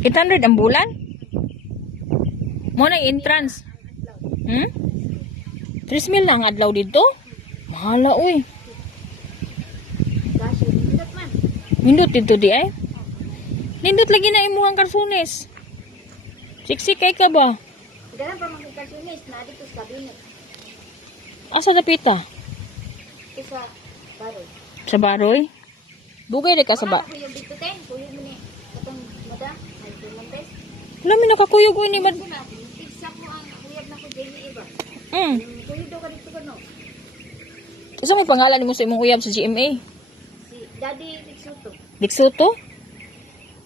800 ang bulan? Mo na entrance. 3,000 lang adlaw dito? Mahala uy. Nindot dito di ay? Nindot lagi na imuhang karsunes. Siksik kay ka ba? Dalam pa mga karsunes na dito sa kabinet. Asa dapita? Sa baroy. Sa baroy? Dugay na ka sa ba? Ako yung dito ten, kuyo mo ni katong madam, ay dumantes. Wala mi nakakuyog ko ni mad. Tigsak mo ang kuyab na ko dili iba. Kuyo daw ka dito kano. Isa may pangalan mo sa imong uyab sa GMA? Si Daddy Vicsuto. Vic Soto?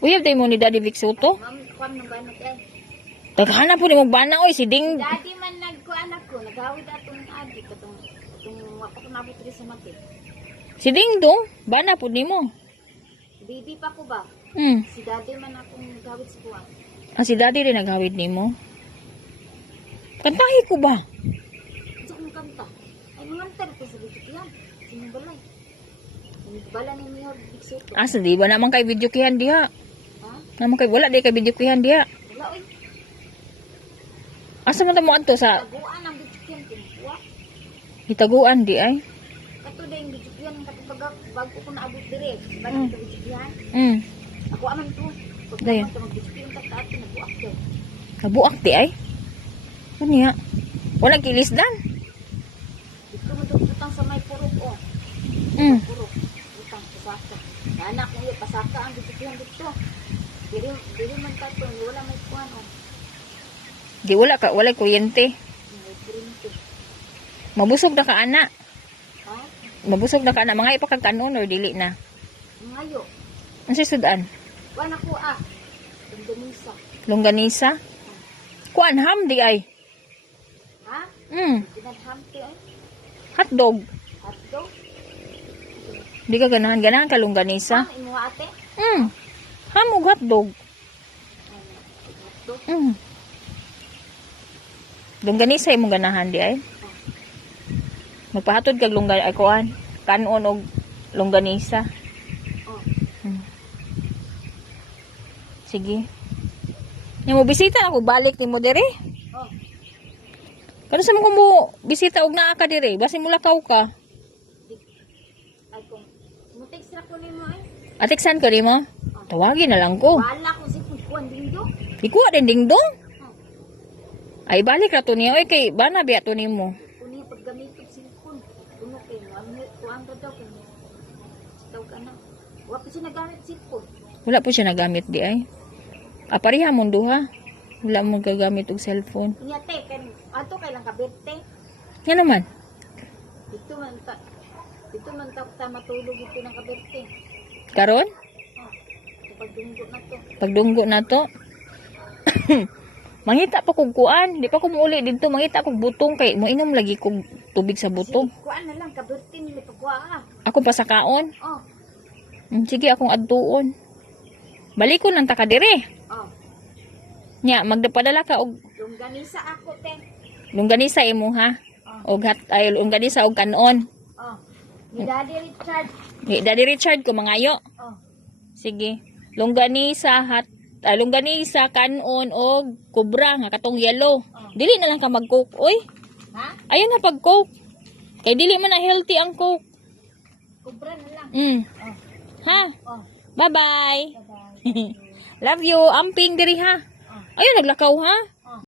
Uyab tayo mo ni Daddy Vic Soto? Ma'am, kuam nang banot eh. Taghanap po ni mong bana oy si Ding. Daddy man nagkuan ako, nagawid atong agi katong wako ko nabot diri sa mati. Si Ding dong, bana po nimo. Baby pa ko ba? Si Daddy man akong gawid sa kuan. Ah, si Daddy rin naghawid nimo. Kantahi ko ba? Sa kong kanta. Ay mga antar ko sa bitik yan. Sino balay? Bala ni Mihor Vicsuto. Asa di ba naman kay video kihan diha? Ha? Naman kay wala di kay video kihan diha. Wala oy. Asa man ta mo adto sa Taguan ang bitik yan kinukuha. hitaguan di ay? Kato na yung bitik yan katong bago ko naabot dire. Bala ito bitik yan. Ako aman to. Dayon. Pagkaman ito mag-bitik yung tataat ko nagbuak ko. Nabuak di ay? Ano niya? Wala kilisdan. Dito mo tutang sa may purok o. Purok. Utang pasaka. Anak mo yung pasaka ang bitik yan dito. Dili man tato. Wala may kuhan o. Di wala kuryente. May kurinto. Mabusog na ka ana. Ha? Mabusog na ka ana mga ipakagkanon or dili na. Ngayo. Ano si sudan? Wala ko ah. Indonesia. Longganisa? Kuan ham di ay. Ha? Pinaghampi ay. Hotdog. Hotdog. Di ka ganahan ka longganisa? Imo ate. Ham og hotdog. Hotdog. Longganisa imong ganahan di ay. Magpahatod kag longganisa ay kuan. Kanon og longganisa. Oh. Sige. Nya mo bisita ako balik ni mo dire. Oh. Kano sa mo mo bisita og naa ka dire? Basi mo lakaw ka. Ay kung mutik sila ko nimo ay. Atiksan ko nimo. Tawagin na lang ko. Wala ko si kuan dingdo. Ikuha din dingdong. Ay balik ra to niya oy kay bana biya to nimo. Kuni paggamit og cellphone. Kuno kay kuan daw kay. Daw kana. Wa pa siya nagamit cellphone. Wala po siya nagamit di ay. Apariha mong duha. Wala mo gagamit og cellphone. Inya te kan ato kay lang kaberte. Nga naman. Dito man ta matulog ito ng kaberte. Karon? Pagdunggo na to. Pagdunggo na to. Mangita pa kog kuan. Di pa ko muuli dito. Mangita kog butong kay moinom lagi kog tubig sa butong. Kuan na lang kaberte ni pagkuha. Ako pa sa kaon. Oh. Sige akong adtuon. Balikon ang taka dire. Oh. Nya magdapadala ka og Longganisa ako te. longganisa imo ha. Og ay longganisa og kanon. Oh. Ni Daddy Richard. Ni Daddy Richard ko mangayo. Oh. Sige. Longganisa longganisa kanon og kubra nga katong yellow. Dili na lang ka mag-coke oy. Ha? Ayun na pag-coke. Kay dili man na healthy ang coke. Kubra na lang. Mm. Oh. Ha? Oh. Bye-bye. Bye-bye. Love you. Amping diri ha. Ayun naglakaw ha.